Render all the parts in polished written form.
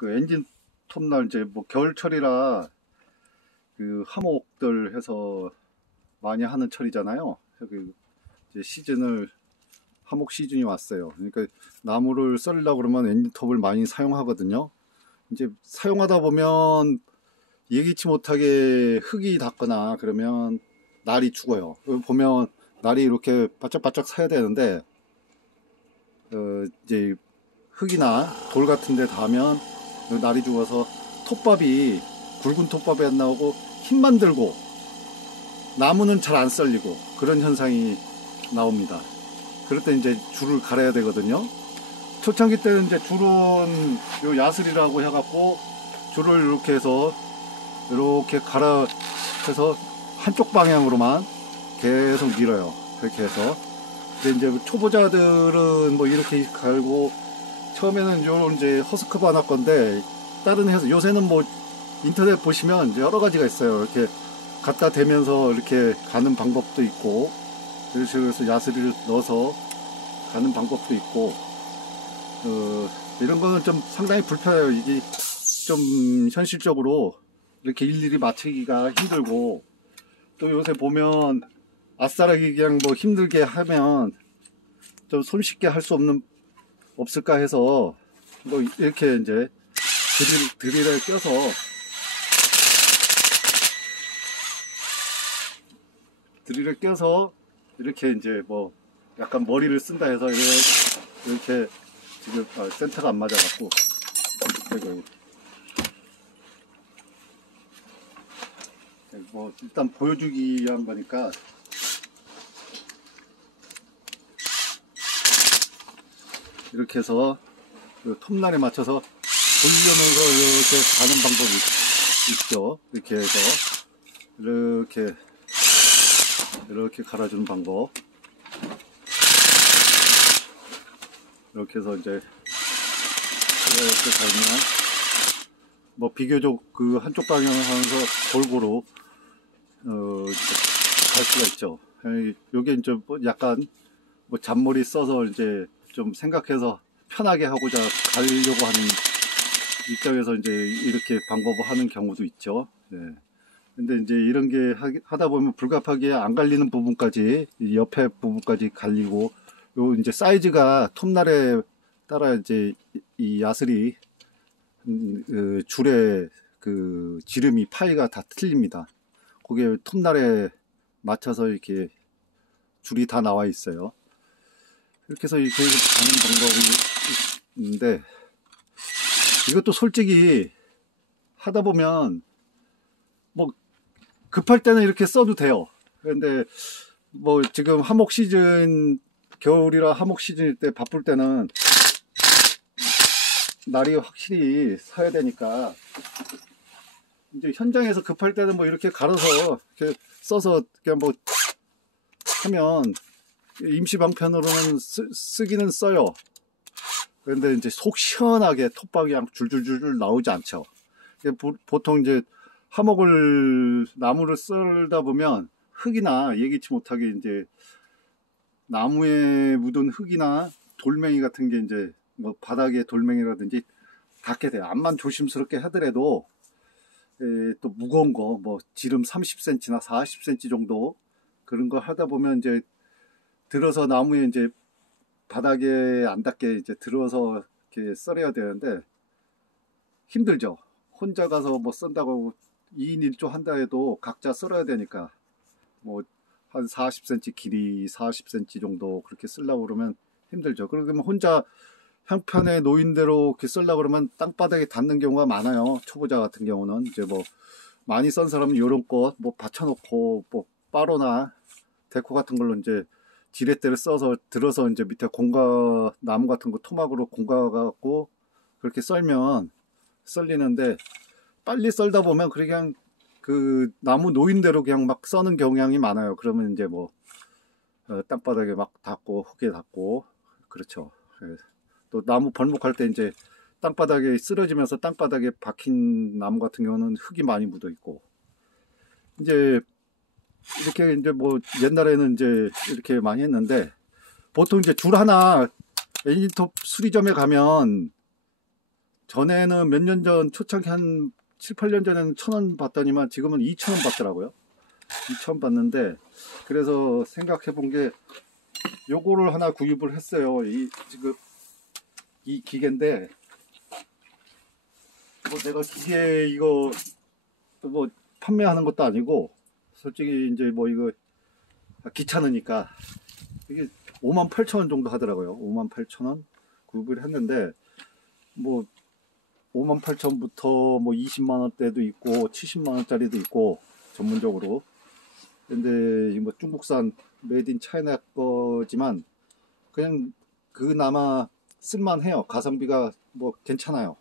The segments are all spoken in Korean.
그 엔진 톱날 이제 뭐 겨울철이라 그 하목들 해서 많이 하는 철이잖아요. 그 이제 하목 시즌이 왔어요. 그러니까 나무를 썰려고 그러면 엔진톱을 많이 사용하거든요. 이제 사용하다 보면 예기치 못하게 흙이 닿거나 그러면 날이 죽어요. 보면 날이 이렇게 바짝바짝 서야 되는데 이제 흙이나 돌 같은 데 닿으면 날이 죽어서 톱밥이 굵은 톱밥이 안 나오고 힘만 들고 나무는 잘 안 썰리고 그런 현상이 나옵니다. 그럴 때 이제 줄을 갈아야 되거든요. 초창기 때는 이제 줄은 요 야슬이라고 해갖고 줄을 이렇게 해서 이렇게 해서 한쪽 방향으로만 계속 밀어요. 그렇게 해서. 근데 이제 초보자들은 뭐 이렇게 갈고 처음에는 요 이제 허스크 바나 건데 다른 회사 요새는 뭐 인터넷 보시면 여러 가지가 있어요. 이렇게 갖다 대면서 이렇게 가는 방법도 있고 그래서 야스리를 넣어서 가는 방법도 있고 이런 거는 좀 상당히 불편해요. 이게 좀 현실적으로 이렇게 일일이 맞추기가 힘들고 또 요새 보면 아싸라기 그냥 뭐 힘들게 하면 좀 손쉽게 할 수 없을까 해서 뭐 이렇게 이제 드릴을 껴서 이렇게 이제 뭐 약간 머리를 쓴다 해서 이렇게 지금 센터가 안 맞아갖고 뭐 일단 보여주기 위한 거니까 이렇게 해서 톱날에 맞춰서 돌리면서 이렇게 가는 방법이 있죠. 이렇게 해서 이렇게 갈아주는 방법. 이렇게 해서 이제 이렇게 갈면 뭐 비교적 그 한쪽 방향을 하면서 골고루 갈 수가 있죠. 요게 이제 약간 뭐 잔머리 써서 이제 좀 생각해서 편하게 하고자 가려고 하는 입장에서 이제 이렇게 방법을 하는 경우도 있죠. 네. 근데 이제 이런 게 하다 보면 불가피하게 안 갈리는 부분까지 옆에 부분까지 갈리고 요 이제 사이즈가 톱날에 따라 이제 이 야슬이 줄의 그 지름이 파이가 다 틀립니다. 그게 톱날에 맞춰서 이렇게 줄이 다 나와 있어요. 이렇게 해서 이렇게 가는 방법이 있는데 이것도 솔직히 하다 보면 뭐 급할 때는 이렇게 써도 돼요. 그런데 뭐 지금 하목 시즌 겨울이라 하목 시즌일 때 바쁠 때는 날이 확실히 서야 되니까 이제 현장에서 급할 때는 뭐 이렇게 갈아서 이렇게 써서 그냥 뭐 하면 임시 방편으로는 쓰기는 써요. 그런데 이제 속 시원하게 톱밥이 그냥 줄줄줄 나오지 않죠. 보통 이제 나무를 썰다 보면 흙이나 예기치 못하게 이제 나무에 묻은 흙이나 돌멩이 같은 게 이제 뭐 바닥에 돌멩이라든지 닿게 돼요. 암만 조심스럽게 하더라도 또 무거운 거 뭐 지름 30cm나 40cm 정도 그런 거 하다 보면 이제 들어서 나무에 이제 바닥에 안 닿게 이제 들어서 이렇게 썰어야 되는데 힘들죠. 혼자 가서 뭐 썬다고 2인 1조 한다 해도 각자 썰어야 되니까 뭐 한 40cm 길이 40cm 정도 그렇게 쓰려고 그러면 힘들죠. 그러면 혼자 형편에 놓인 대로 이렇게 쓰려고 그러면 땅바닥에 닿는 경우가 많아요. 초보자 같은 경우는 이제 뭐 많이 썬 사람은 요런 거 뭐 받쳐놓고 뭐 빠로나 데코 같은 걸로 이제 지렛대를 써서 들어서 이제 밑에 나무 같은 거 토막으로 공가갖고 그렇게 썰면 썰리는데 빨리 썰다 보면 그냥 그 나무 놓인 대로 그냥 막 써는 경향이 많아요. 그러면 이제 뭐 땅바닥에 막 닿고 흙에 닿고 그렇죠. 또 나무 벌목할 때 이제 땅바닥에 쓰러지면서 땅바닥에 박힌 나무 같은 경우는 흙이 많이 묻어 있고 이제 이렇게 이제 뭐 옛날에는 이제 이렇게 많이 했는데 보통 이제 줄 하나 엔진톱 수리점에 가면 전에는 몇 년 전 초창기 한 7, 8년 전에는 1,000원 받더니만 지금은 2,000원 받더라고요. 2,000원 받는데, 그래서 생각해 본 게 요거를 하나 구입을 했어요. 지금 이 기계인데, 뭐 내가 기계 이거 뭐 판매하는 것도 아니고, 솔직히 이제 뭐 이거 귀찮으니까 이게 58,000원 정도 하더라고요. 58,000원 구입을 했는데, 뭐 58,000원부터 뭐 20만원대도 있고 70만원짜리도 있고 전문적으로. 근데 뭐 중국산 메이드 인 차이나 거지만 그냥 그나마 쓸만해요. 가성비가 뭐 괜찮아요.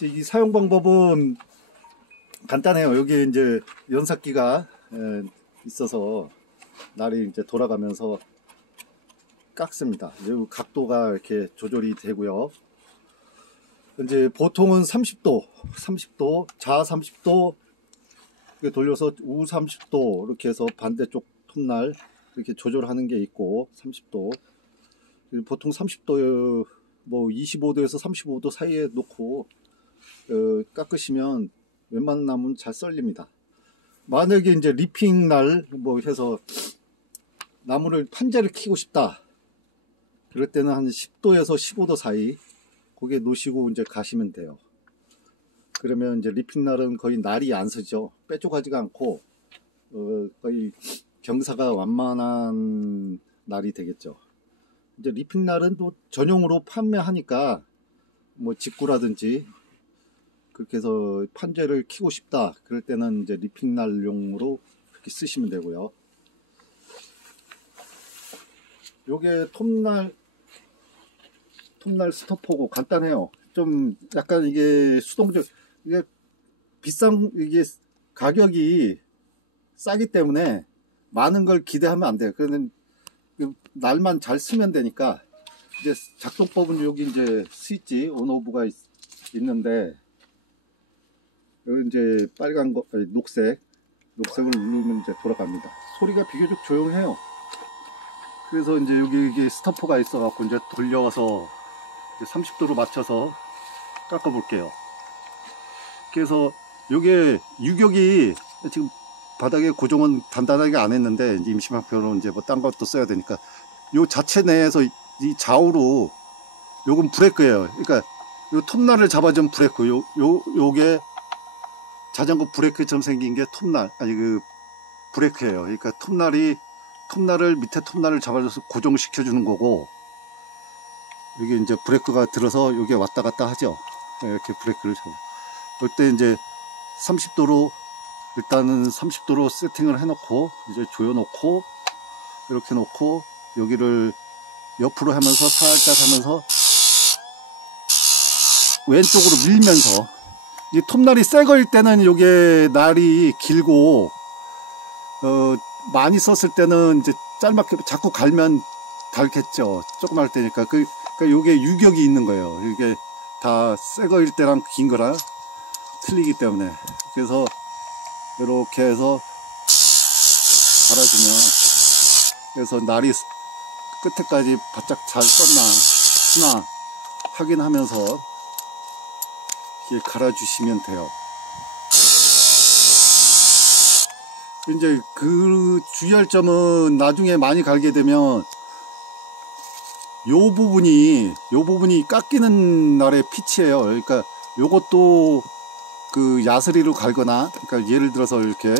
이 사용 방법은 간단해요. 여기 이제 연삭기가 있어서 날이 이제 돌아가면서 깎습니다. 여기 각도가 이렇게 조절이 되고요. 이제 보통은 30도, 좌 30도 돌려서 우 30도 이렇게 해서 반대쪽 톱날 이렇게 조절하는 게 있고, 30도. 보통 30도 뭐 25도에서 35도 사이에 놓고 깎으시면 웬만한 나무는 잘 썰립니다. 만약에 이제 리핑 날 뭐 해서 나무를 판재를 키고 싶다, 그럴 때는 한 10도에서 15도 사이 거기에 놓으시고 이제 가시면 돼요. 그러면 이제 리핑 날은 거의 날이 안 서죠. 빼쪽하지가 않고 거의 경사가 완만한 날이 되겠죠. 이제 리핑 날은 또 전용으로 판매하니까 뭐 직구라든지 그렇게 해서 판재를 키고 싶다 그럴 때는 이제 리핑 날용으로 그렇게 쓰시면 되고요. 요게 톱날 스토퍼고 간단해요. 좀 약간 이게 수동적, 이게 이게 가격이 싸기 때문에 많은 걸 기대하면 안 돼요. 그러면 날만 잘 쓰면 되니까. 이제 작동법은 여기 이제 스위치 온오프가 있는데, 여기 이제 빨간 거, 아니, 녹색을 누르면 이제 돌아갑니다. 소리가 비교적 조용해요. 그래서 이제 여기 이게 스토퍼가 있어 갖고 이제 돌려서 30도로 맞춰서 깎아 볼게요. 그래서 요게 유격이 지금 바닥에 고정은 단단하게 안 했는데, 임시방편으로 이제 뭐 딴 것도 써야 되니까 요 자체 내에서 이 좌우로 요건 브레이크예요. 그러니까 요 톱날을 잡아준 브레이크, 요게 자전거 브레이크처럼 생긴 게 톱날, 아니 그 브레이크예요. 그러니까 톱날을 밑에 톱날을 잡아줘서 고정시켜 주는 거고, 이게 이제 브레이크가 들어서 여기에 왔다 갔다 하죠. 이렇게 브레이크를 잡아. 이때 이제 30도로, 일단은 30도로 세팅을 해놓고 이제 조여놓고, 이렇게 놓고 여기를 옆으로 하면서 살짝 하면서 왼쪽으로 밀면서, 이 톱날이 새 거일 때는 이게 날이 길고 많이 썼을 때는 이제 짧게 자꾸 갈면 닳겠죠. 조금 할 때니까. 그러니까 요게 유격이 있는 거예요. 이게 다 새 거일 때랑 긴 거랑 틀리기 때문에. 그래서 이렇게 해서 갈아주면, 그래서 날이 끝에까지 바짝 잘 썼나 확인하면서 이렇게 갈아주시면 돼요. 이제 그 주의할 점은, 나중에 많이 갈게 되면 요 부분이 깎이는 날의 피치예요. 그러니까 요것도 그 야스리로 갈거나, 그러니까 예를 들어서 이렇게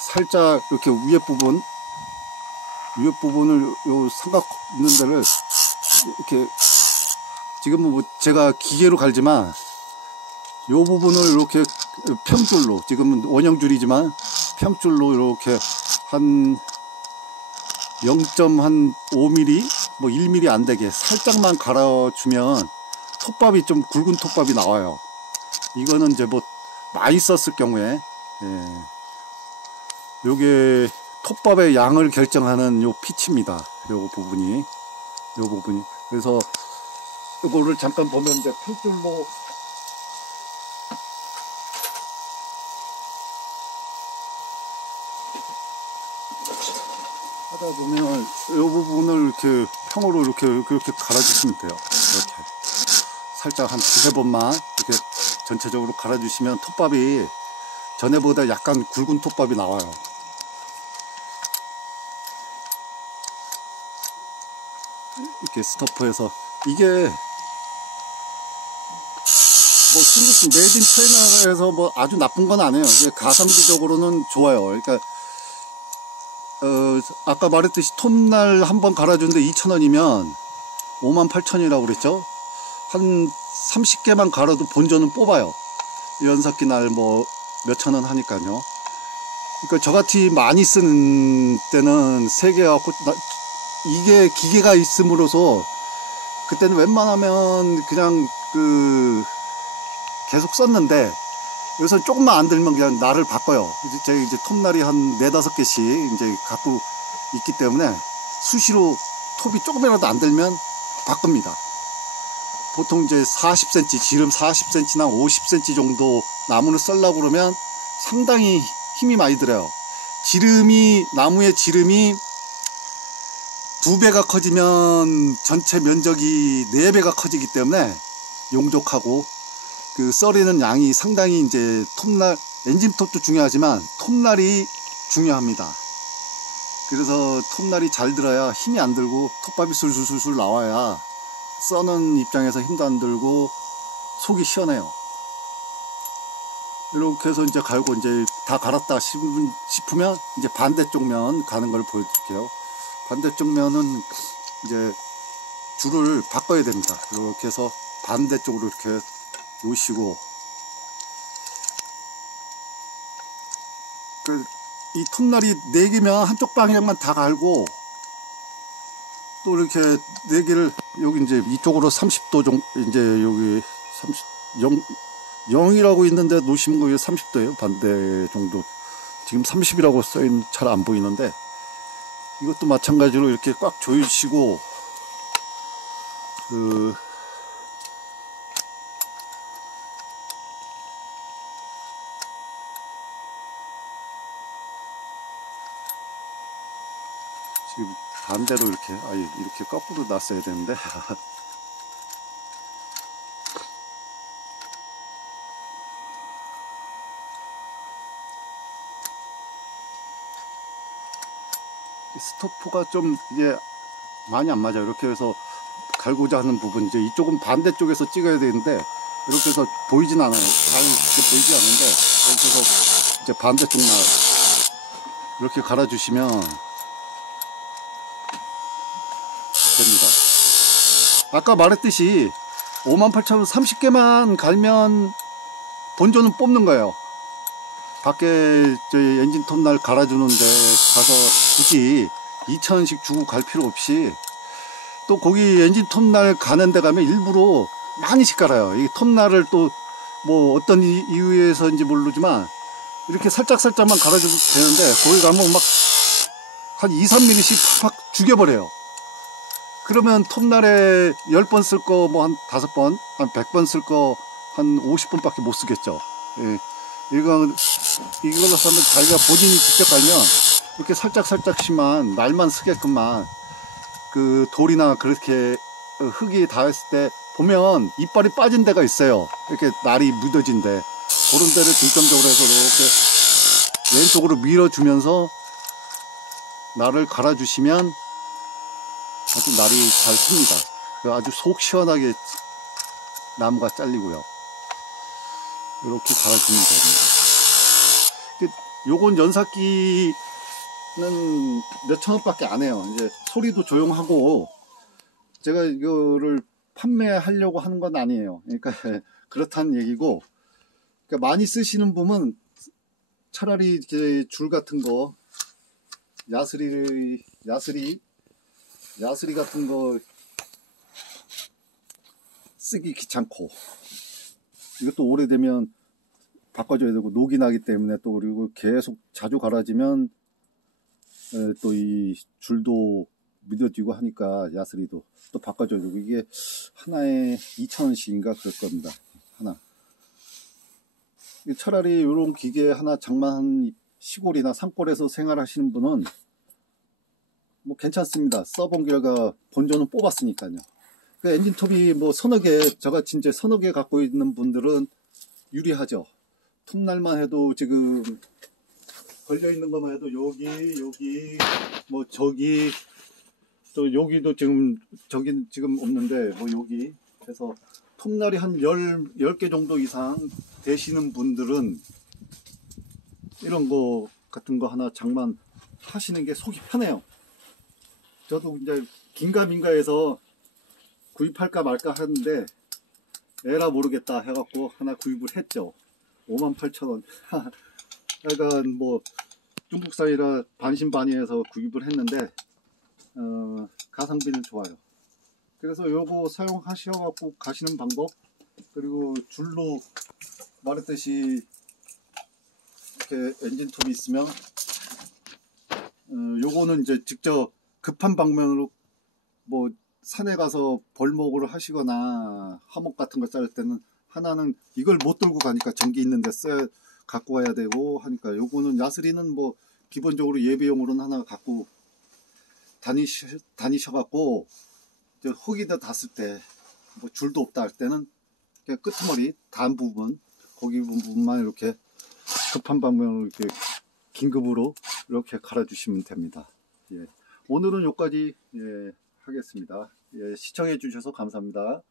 살짝 이렇게 위에 부분을 요 삼각 있는 데를 이렇게, 지금은 뭐 제가 기계로 갈지만 요 부분을 이렇게 평줄로, 지금은 원형줄이지만 평줄로 이렇게 한 0.5mm, 뭐 1mm 안 되게 살짝만 갈아주면 톱밥이, 좀 굵은 톱밥이 나와요. 이거는 이제 뭐 많이 썼을 경우에, 요게 톱밥의 양을 결정하는 요 피치입니다. 요 부분이. 그래서 요거를 잠깐 보면 이제 평줄로 하다 보면 이 부분을 이렇게 평으로 이렇게 갈아주시면 돼요. 이렇게 살짝 한 두세 번만 이렇게 전체적으로 갈아주시면 톱밥이 전에보다 약간 굵은 톱밥이 나와요. 이렇게 스토퍼에서 이게 뭐 싱글스 메이드 인 차이나에서 뭐 아주 나쁜 건 아니에요. 이게 가성비적으로는 좋아요. 그러니까 아까 말했듯이 톱날 한번 갈아주는데 2,000원이면 58,000원이라고 그랬죠. 한 30개만 갈아도 본전은 뽑아요. 연삭기 날 뭐 몇천원 하니까요. 그러니까 저같이 많이 쓰는 때는 3개 갖고 이게 기계가 있음으로써 그때는 웬만하면 그냥 계속 썼는데 여기서 조금만 안 들면 그냥 날을 바꿔요. 이제 톱날이 한 4-5개씩 이제 갖고 있기 때문에 수시로 톱이 조금이라도 안 들면 바꿉니다. 보통 이제 40cm, 지름 40cm나 50cm 정도 나무를 썰려고 그러면 상당히 힘이 많이 들어요. 나무의 지름이 2배가 커지면 전체 면적이 4배가 커지기 때문에 용적하고 썰이는 양이 상당히 이제 엔진톱도 중요하지만 톱날이 중요합니다. 그래서 톱날이 잘 들어야 힘이 안 들고 톱밥이 술술술 나와야 써는 입장에서 힘도 안 들고 속이 시원해요. 이렇게 해서 이제 갈고 이제 다 갈았다 싶으면 이제 반대쪽 면 가는 걸 보여드릴게요. 반대쪽 면은 이제 줄을 바꿔야 됩니다. 이렇게 해서 반대쪽으로 이렇게 놓으시고 이 톱날이 4개면 한쪽 방향만 다 갈고 또 이렇게 4개를 여기 이제 이쪽으로 30도 정도 이제 여기 0이라고 있는데 놓으시면 거기 30도예요. 반대 정도. 지금 30이라고 써있는 잘 안 보이는데 이것도 마찬가지로 이렇게 꽉 조이시고 지금 반대로 이렇게 거꾸로 놨어야 되는데 스토퍼가 좀 이게 많이 안 맞아요. 이렇게 해서 갈고자 하는 부분 이제 이쪽은 반대쪽에서 찍어야 되는데 이렇게 해서 보이진 않아요. 잘 보이지 않는데 이렇게 해서 이제 반대쪽 날 이렇게 갈아주시면 됩니다. 아까 말했듯이 58,000원 30개만 갈면 본전은 뽑는 거예요. 밖에 저희 엔진 톱날 갈아주는데 가서 굳이 2,000원씩 주고 갈 필요 없이 또 거기 엔진 톱날 가는 데 가면 일부러 많이씩 갈아요. 이 톱날을 또 뭐 어떤 이유에서인지 모르지만 이렇게 살짝만 갈아줘도 되는데 거기 가면 막 한 2-3mm씩 팍팍 죽여버려요. 그러면 톱날에 10번 쓸 거 뭐 한 5번, 한 100번 쓸 거 한 50번밖에 못 쓰겠죠. 예. 이걸로 하면 자기가 본인이 직접 갈면 이렇게 살짝씩만 날만 쓰게끔만 돌이나 그렇게 흙이 닿았을 때 보면 이빨이 빠진 데가 있어요. 이렇게 날이 묻어진 데 그런 데를 중점적으로 해서 이렇게 왼쪽으로 밀어주면서 날을 갈아주시면 아주 날이 잘 씁니다. 아주 속 시원하게 나무가 잘리고요. 이렇게 갈아주면 됩니다. 요건 연삭기는 몇천 원밖에 안 해요. 이제 소리도 조용하고 제가 이거를 판매하려고 하는 건 아니에요. 그러니까 그렇다는 얘기고, 그러니까 많이 쓰시는 분은 차라리 이렇게 줄 같은 거 야스리 같은 거 쓰기 귀찮고 이것도 오래되면 바꿔줘야 되고 녹이 나기 때문에 또 그리고 계속 자주 갈아지면 또 이 줄도 미뎌지고 하니까 야스리도 또 바꿔줘야 되고 이게 하나에 2,000원씩인가 그럴 겁니다. 하나. 차라리 이런 기계 하나 장만한 시골이나 산골에서 생활하시는 분은 뭐 괜찮습니다. 써본 결과 본전은 뽑았으니까요. 그 엔진톱이 뭐 서너 개, 저같이 이제 서너 개 갖고 있는 분들은 유리하죠. 톱날만 해도 지금 걸려 있는 것만 해도 여기, 뭐 저기, 또 여기도 지금, 저기 지금 없는데, 뭐 여기. 그래서 톱날이 한 10개 정도 이상 되시는 분들은 이런 거 같은 거 하나 장만 하시는 게 속이 편해요. 저도 이제 긴가민가해서 구입할까 말까 하는데 에라 모르겠다 해갖고 하나 구입을 했죠. 58,000원. 약간 뭐 중국산이라 반신반의해서 구입을 했는데 가성비는 좋아요. 그래서 요거 사용하셔갖고 가시는 방법, 그리고 줄로 말했듯이 이렇게 엔진톱이 있으면 요거는 이제 직접 급한 방면으로 뭐 산에 가서 벌목을 하시거나 화목 같은 거 자를 때는 하나는 이걸 못 들고 가니까 전기 있는데 갖고 가야 되고 하니까, 요거는 야스리는 뭐 기본적으로 예비용으로는 하나 갖고 다니셔갖고 흙이다 닿았을 때 뭐 줄도 없다 할 때는 그냥 끄트머리 단 부분, 거기 부분만 이렇게 급한 방면으로 이렇게 긴급으로 이렇게 갈아주시면 됩니다. 예. 오늘은 여기까지 하겠습니다. 예, 시청해 주셔서 감사합니다.